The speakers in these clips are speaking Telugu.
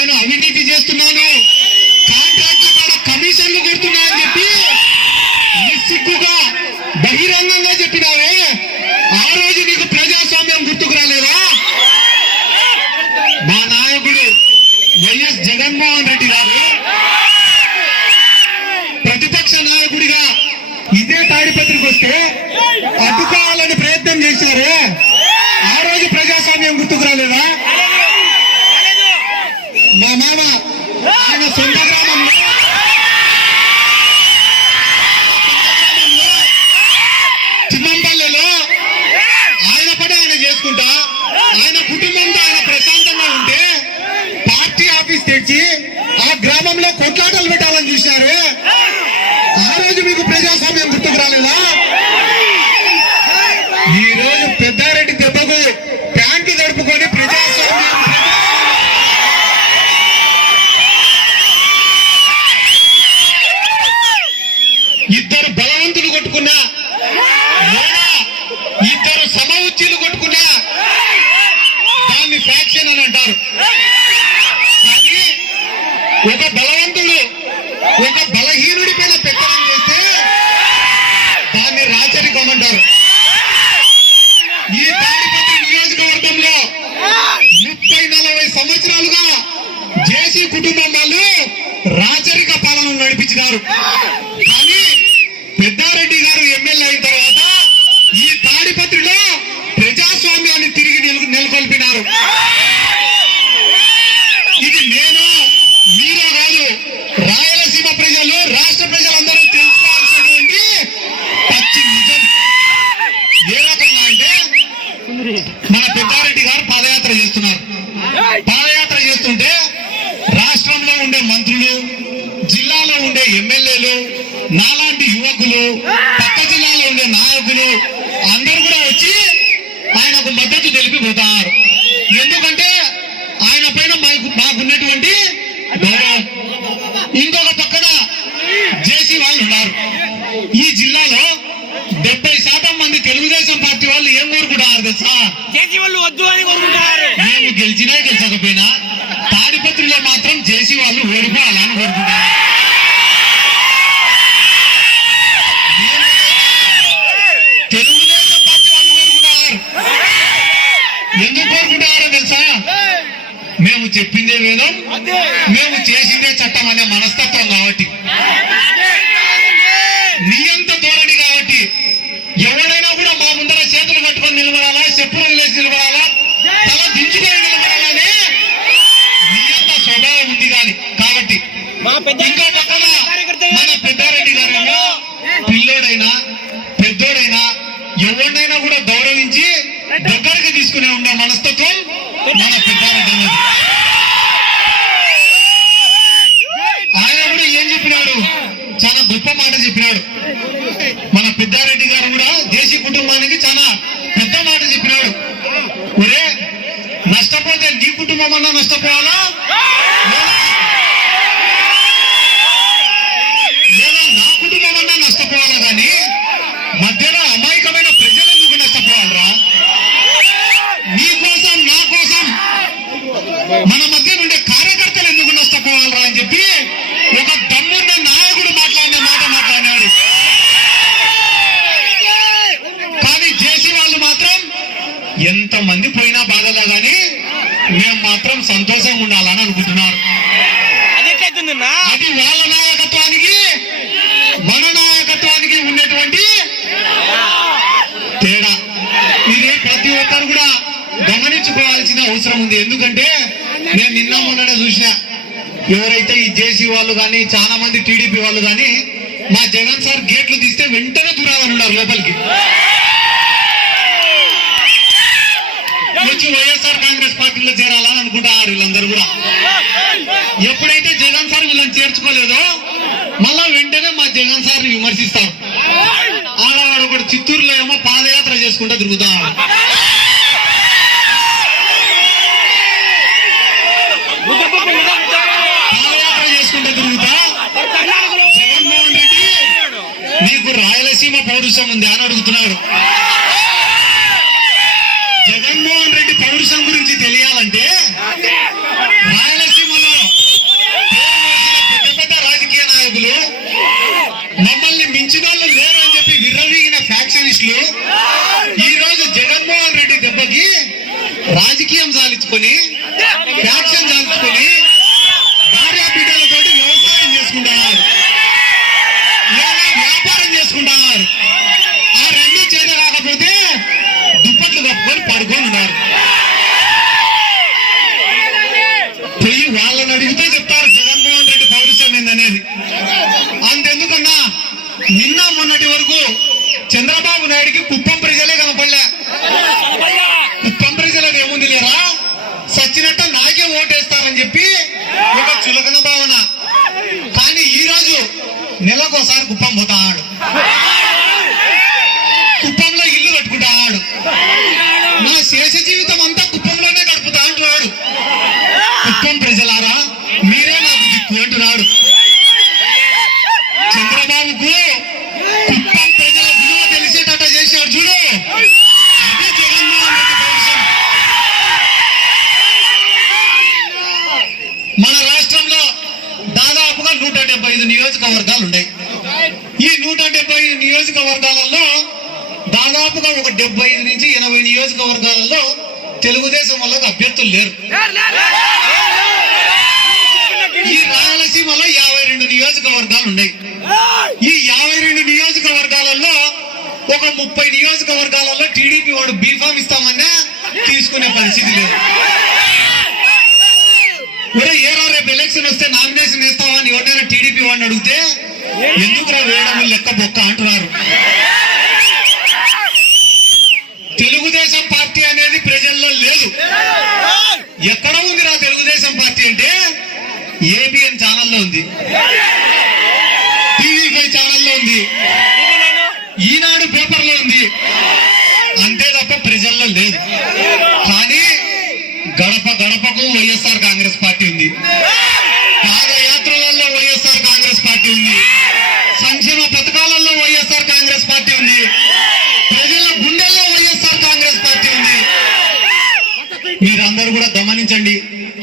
నేను అవినీతి చేస్తున్నాను, కాంట్రాక్ట్ల కూడా కమిషన్లు కొడుతున్నా అని చెప్పి నిస్సిగ్గుగా బహిరంగంగా చెప్పినావే, ఆ రోజు నీకు ప్రజాస్వామ్యం గుర్తుకు రాలేదా? మా నాయకుడు వైఎస్ జగన్మోహన్ రెడ్డి గారు ప్రతిపక్ష నాయకుడిగా ఇదే తాడిపత్రికి వస్తే అడ్డుకోవాలని ప్రయత్నం చేశారు, ఆ రోజు ప్రజాస్వామ్యం గుర్తుకు రాలేదా? మా మామ ఆయన సొంత గ్రామంలో తిమ్మంపల్లెలో ఆయన పని ఆయన చేసుకుంటా, ఆయన కుటుంబంతో ఆయన ప్రశాంతంగా ఉంటే పార్టీ ఆఫీస్ తెచ్చి ఆ గ్రామంలో కొట్లాటలు పెట్టాలని చూశారు, ఆ రోజు మీకు ప్రజాస్వామ్యం గుర్తుకు రాలేదా? ఈ రోజు పెద్దారెడ్డి దెబ్బకు ప్యాంటు జరుపుకొని ప్రజాస్వామ్యం ఇద్దరు బలవంతులు కొట్టుకున్నా, ఇద్దరు సమఉచ్చీలు కొట్టుకున్నా దాన్ని ఫ్యాక్షన్ అని అంటారు. కానీ ఒక బలవంతుడు ఒక బలహీనుడి పైన పెత్తనం చేస్తే దాన్ని రాచరికం అంటారు. ఈ తాడిపత్రి నియోజకవర్గంలో 30-40 సంవత్సరాలుగా జేసీ కుటుంబం వాళ్ళు రాచరిక పాలన నడిపించినారు. కానీ పెద్దారెడ్డి గారు ఎమ్మెల్యే అయిన తర్వాత ఈ తాడిపత్రిలో ప్రజాస్వామ్యాన్ని తిరిగి నెలకొల్పినారు. ఇది నేను మీరే కాదు, రాయలసీమ ప్రజలు, రాష్ట్ర ప్రజలందరూ తెలుసుకోవాల్సినటువంటి పచ్చి నిజం. ఏ రకంగా అంటే మన పెద్దారెడ్డి గారు పాదయాత్ర చేస్తున్నారు. పాదయాత్ర చేస్తుంటే రాష్ట్రంలో ఉండే మంత్రులు, జిల్లాలో ఉండే ఎమ్మెల్యేలు, నాలాంటి యువకులు, పక్క జిల్లాలో ఉండే నాయకులు అందరూ కూడా వచ్చి ఆయనకు మద్దతు తెలిపిపోతారు. ఎందుకంటే ఆయన పైన మాకున్నటువంటి గౌరవం. ఇంకొక పక్కన జేసీ వాళ్ళు ఉన్నారు. ఈ జిల్లాలో 70% మంది తెలుగుదేశం పార్టీ వాళ్ళు ఏం కోరుకుంటారు తెలుసా? జేసీ వాళ్ళు వద్దు అని కోరుకుంటారు. మేము గెలిచినా గెలిచకపోయినా తాడిపత్రిలో మాత్రం జేసీ వాళ్ళు ఓడిపోవాలని కోరుకుంటారు. తెలుగుదేశం పార్టీ వాళ్ళు కోరుకుంటారు. ఎందుకు కోరుకుంటారో తెలుసా? మేము చెప్పిందే వేదం, మేము చేసిందే చట్టం అనే మనస్తత్వం కాబట్టి, నియంత ధోరణి కాబట్టి ఎవరైనా కూడా మా ముందర చేతులు కట్టుకొని నిలబడాలా, చెప్పులు వదిలేసి నిలబడాలా, తల దించుకొని నిలబడాలని నియంత స్వభావం ఉంది కానీ కాబట్టి. ఇంకో పక్కన మన పెద్దారెడ్డి గారు పిల్లోడైనా పెద్దోడైనా ఎవరినైనా కూడా గౌరవించి దగ్గరకు తీసుకునే ఉండే మనస్తత్వం మన పెద్దారెడ్డి అన్నది. ఆయన కూడా ఏం చెప్పినాడు? చాలా గొప్ప మాట చెప్పినాడు. మన పెద్దారెడ్డి గారు కూడా దేశీ కుటుంబానికి చాలా పెద్ద మాట చెప్పినాడు. ఒరే, నష్టపోతే నీ కుటుంబం అన్నా నష్టపోవాలా, లేదా నా కుటుంబం అన్నా నష్టపోవాలా, కానీ మధ్యలో అమాయకమైన ప్రజలు ఎందుకు నష్టపోవాలరా? నీ కోసం నా కోసం మన మధ్య ఉండే కార్యకర్తలు ఎందుకు నష్టపోవాలరా అని చెప్పి ఒక దమ్మున్న నాయకుడు మాట్లాడిన మాట మాట్లాడినాడు. కానీ జేసీ వాళ్ళు మాత్రం ఎంతమంది పోయినా బాధలే కానీ మేము మాత్రం సంతోషంగా ఉండాలని అనుకుంటున్నారు. అది వాళ్ళ నాయకత్వానికి మన నాయకత్వానికి ఉండేటువంటి తేడా. ఇది ప్రతి ఒక్కరు కూడా గమనించుకోవాల్సిన అవసరం ఉంది. ఎందుకంటే నేను నిన్న మొన్ననే చూసిన, ఎవరైతే ఈ జేసీ వాళ్ళు కానీ చాలా మంది టీడీపీ వాళ్ళు కానీ మా జగన్ సార్ గేట్లు తీస్తే వెంటనే దూరాలని ఉన్నారు లోపలికి. వచ్చి వైఎస్ఆర్ కాంగ్రెస్ పార్టీలో చేరాలని అనుకుంటారు వీళ్ళందరూ కూడా. ఎప్పుడైతే జగన్ సార్ వీళ్ళని చేర్చుకోలేదో మళ్ళా వెంటనే మా జగన్ సార్ ని విమర్శిస్తారు. ఆడవాడు కూడా చిత్తూరులో ఏమో పాదయాత్ర చేసుకుంటూ తిరుగుతా. పాదయాత్ర చేసుకుంటూ తిరుగుతా జగన్మోహన్ రెడ్డి నీకు రాయలసీమ పౌరుషం ఉంది అని అడుగుతున్నారు. జగన్మోహన్ రెడ్డి పౌరుషం గురించి తెలియాలంటే రాయలసీమలో చేసుకొని ఫ్యాక్షన్ చాల్చుకొని భార్య బిడ్డలతోటి వ్యవసాయం చేసుకుంటున్నారు లేదా వ్యాపారం చేసుకుంటున్నారు. ఆ రెండు చేత కాకపోతే దుప్పట్లు కప్పుకొని పడుకొని ఉన్నారు. పోయి వాళ్ళని అడిగితే చెప్తారు జగన్మోహన్ రెడ్డి పౌరుషం ఏందనేది. అంతెందుకన్నా నిన్న మొన్నటి వరకు చంద్రబాబు నాయుడికి కుప్పం ప్రజలే కనపడలే. కుప్పం ప్రజలకు ఏముంది లేరా, సచ్చినట్టు నాకే ఓటేస్తారని చెప్పి ఒక చులకన భావన. కానీ ఈ రోజు నెలకోసారి కుప్పం పోతాడు, కుప్పంలో ఇల్లు కట్టుకుంటాడు, నా శేష జీవితం అంతా కుప్పంలోనే గడుపుతా అంటున్నాడు. కుప్పం ప్రజలారా మీరే నాకు దిక్కు అంటున్నాడు. చంద్రబాబుకు కుప్పం ప్రజల విలువ తెలిసేటట్టు చేశాడు చూడు, అదే జగన్మోహన్ రెడ్డి పౌరుషం. మన రాష్ట్రంలో దాదాపుగా 175 నియోజకవర్గాలు ఉన్నాయి. ఈ 175 నియోజకవర్గాలలో దాదాపుగా ఒక 75 నుంచి 80 నియోజకవర్గాలలో తెలుగుదేశం వాళ్ళకి అభ్యర్థులు లేరు. ఈ రాయలసీమలో 52 నియోజకవర్గాలు ఉన్నాయి. ఈ 52 నియోజకవర్గాలలో ఒక 30 నియోజకవర్గాలలో టీడీపీ వాడు బీఫామ్ ఇస్తామన్నా తీసుకునే పరిస్థితి లేదు. ఏరా రేపు ఎలక్షన్ వస్తే నామినేషన్ వేస్తావా అని ఎవరైనా టీడీపీ వాడిని అడిగితే ఎందుకురా వేయడం లెక్క బొక్క అంటున్నారు. తెలుగుదేశం పార్టీ అనేది ప్రజల్లో లేదు. ఎక్కడ ఉందిరా తెలుగుదేశం పార్టీ అంటే ఏబిఎన్ ఛానల్లో ఉంది, టీవీ5 ఛానల్లో ఉంది, ఈనాడు పేపర్లో ఉంది, అంతే తప్ప ప్రజల్లో లేదు. కానీ గడప గడపకు వైఎస్ఆర్ కాంగ్రెస్ పార్టీ ఉంది, పాదయాత్రలలో వైఎస్ఆర్ కాంగ్రెస్ పార్టీ ఉంది, సంక్షేమ పథకాలలో వైఎస్ఆర్ కాంగ్రెస్ పార్టీ ఉంది, ప్రజల గుండెల్లో వైఎస్ఆర్ కాంగ్రెస్ పార్టీ ఉంది. మీరందరూ కూడా గమనించండి.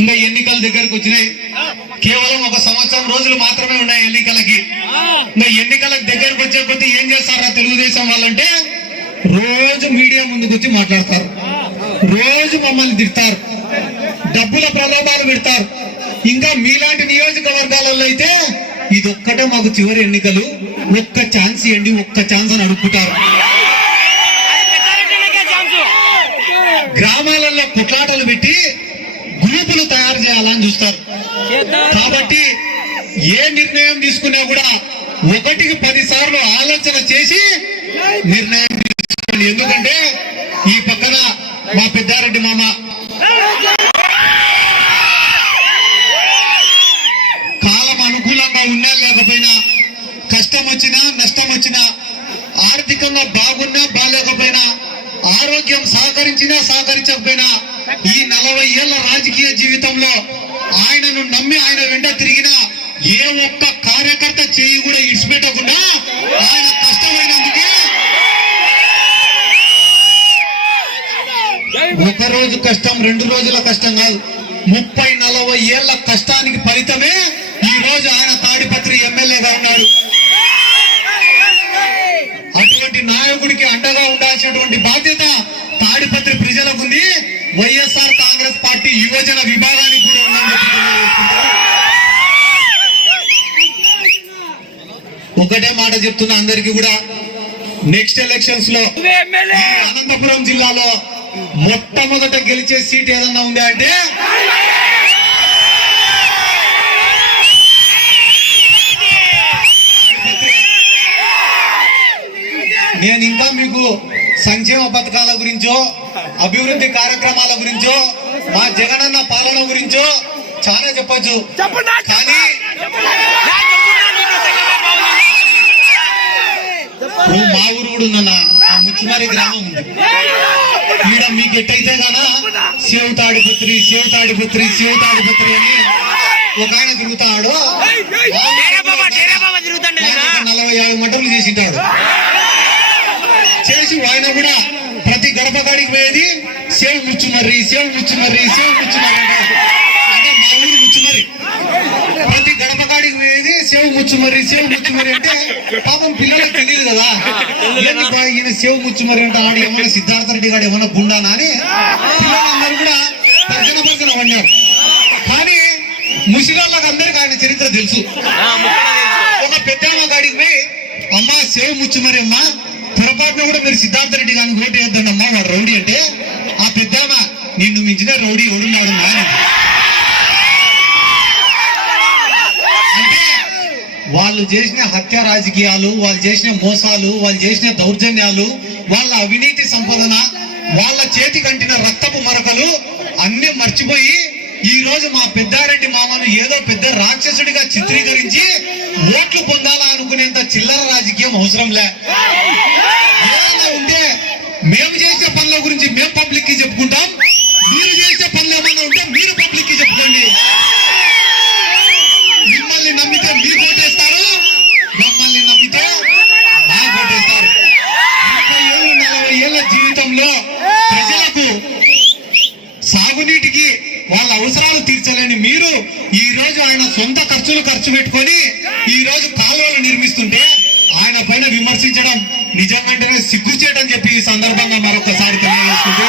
ఇంకా ఎన్నికల దగ్గరకు వచ్చినాయి, కేవలం 1 సంవత్సరం రోజులు మాత్రమే ఉన్నాయి ఎన్నికలకి. ఇంకా ఎన్నికలకు దగ్గరకు వచ్చే కొద్దీ ఏం చేస్తారా తెలుగుదేశం వాళ్ళంటే రోజు మీడియా ముందుకు వచ్చి మాట్లాడతారు, రోజు మమ్మల్ని తిడతారు, డబ్బుల ప్రలోభాలు పెడతారు. ఇంకా మీలాంటి నియోజకవర్గాలలో అయితే ఇదొక్కటే మాకు చివరి ఎన్నికలు, ఒక్క ఛాన్స్ ఇవ్వండి, ఒక్క ఛాన్స్ అని అడుగుతారు. గ్రామాలలో కుట్లాటలు పెట్టి గ్రూపులు తయారు చేయాలని చూస్తారు. కాబట్టి ఏ నిర్ణయం తీసుకున్నా కూడా 1కి 10 సార్లు ఆలోచన చేసి నిర్ణయం తీసుకోండి. ఎందుకంటే ఈ పక్కన మా పెద్దారెడ్డి మామ కాలం అనుకూలంగా ఉన్నా లేకపోయినా, కష్టం వచ్చినా నష్టం వచ్చినా, ఆర్థికంగా బాగున్నా బాగాలేకపోయినా, ఆరోగ్యం సహకరించినా సహకరించకపోయినా, ఈ 40 ఏళ్ల రాజకీయ జీవితంలో ఆయనను నమ్మి ఆయన వెంట తిరిగిన ఏ ఒక్క కార్యకర్త చేయి కూడా ఇడిచిపెట్టకుండా ఆయన కష్టమైనందుకే ఒక రోజు కష్టం 2 రోజుల కష్టం కాదు, 30-40 ఏళ్ల కష్టానికి ఫలితమే ఈ రోజు ఆయన తాడిపత్రి ఎమ్మెల్యేగా ఉన్నాడు. అటువంటి నాయకుడికి అండగా ఉండాల్సినటువంటి బాధ్యత తాడిపత్రి ప్రజలకు ఉంది, వైఎస్ఆర్ కాంగ్రెస్ పార్టీ యువజన విభాగానికి కూడా ఉందని ఒకటే మాట చెప్తున్నా అందరికీ కూడా, నెక్స్ట్ ఎలక్షన్స్ లో అనంతపురం జిల్లాలో మొట్టమొదట గెలిచే సీట్ ఏదన్నా ఉంది అంటే నేను ఇంకా మీకు సంక్షేమ పథకాల గురించో, అభివృద్ధి కార్యక్రమాల గురించో, మా జగనన్న పాలన గురించో చాలా చెప్పచ్చు. కానీ మా ఊరు కూడా ఉందన్న, ఆ ముచ్చుమారి గ్రామం ఉంది. ఈడ మీకు ఎట్టయితే గానా శివ తాడిపత్రి శివ తాడిపత్రి శివ తాడిపత్రి అని ఒక ఆయన తిరుగుతాడు, 40-50 మంటలు చేసింటాడు. చేసి ఆయన కూడా ప్రతి గడప కాడికి పోయేది save Muchumarri save Muchumarri save Muchumarri అంటే మా ఊరు ముచ్చుమర్రి. ప్రతి గడప కాడికి పోయేది సేవ్ ముచ్చుమర్రి సేవ్ ముచ్చుమర్రి అంటే పాపం పిల్లలకు తెలియదు కదా, ఈయన సేవ్ ముచ్చుమర్రి అంటే ఆడు ఏమన్నా సిద్ధార్థ రెడ్డి గారు ఏమన్నా గుండానా అని పిల్లలందరూ కూడా దర్శన ముసలిళ్ళకి అందరికి ఆయన చరిత్ర తెలుసు. ఒక పెద్దమ్మ గాడికి పోయి అమ్మ సేవ్ ముచ్చు మరి అమ్మ పొరపాటున కూడా మీరు సిద్ధార్థ రెడ్డి గారిని ఓటు వేద్దండి అమ్మా వాడు రౌడీ అంటే ఆ పెద్దమ్మ నిన్ను మించిన రౌడీ ఎవడున్నాడు అని అంటే వాళ్ళు చేసిన హత్య రాజకీయాలు, వాళ్ళు చేసిన మోసాలు, వాళ్ళు చేసిన దౌర్జన్యాలు, వాళ్ళ అవినీతి సంపాదన, వాళ్ళ చేతి కంటిన రక్తపు మరకలు అన్ని మర్చిపోయి ఈ రోజు మా పెద్దారెడ్డి మామను ఏదో పెద్ద రాక్షసుడిగా చిత్రీకరించి ఓట్లు పొందాలా అనుకునేంత చిల్లర రాజకీయం అవసరంలే. ఏదైనా ఉంటే మేము చేసే పనుల గురించి మేము పబ్లిక్ కి చెప్పుకుంటాం, మీరు చేసే పనులు ఏమైనా ఉంటే మీరు పబ్లిక్ కి చెప్పుకోండి. మిమ్మల్ని నమ్మితే మీకు ఓటేస్తారు, మమ్మల్ని నమ్మితే మాకు ఓటేస్తారు. 30 ఏళ్ళు 40 ఏళ్ల జీవితంలో ప్రజలకు సాగునీటికి వాళ్ళ అవసరాలు తీర్చలేని మీరు ఈ రోజు ఆయన సొంత ఖర్చులు ఖర్చు పెట్టుకొని ఈ రోజు కాలువలు నిర్మిస్తుంటే ఆయన పైన విమర్శించడం నిజంగానే సిగ్గుచేటని చెప్పి ఈ సందర్భంగా మరొకసారి తెలియజేసుకుంటూ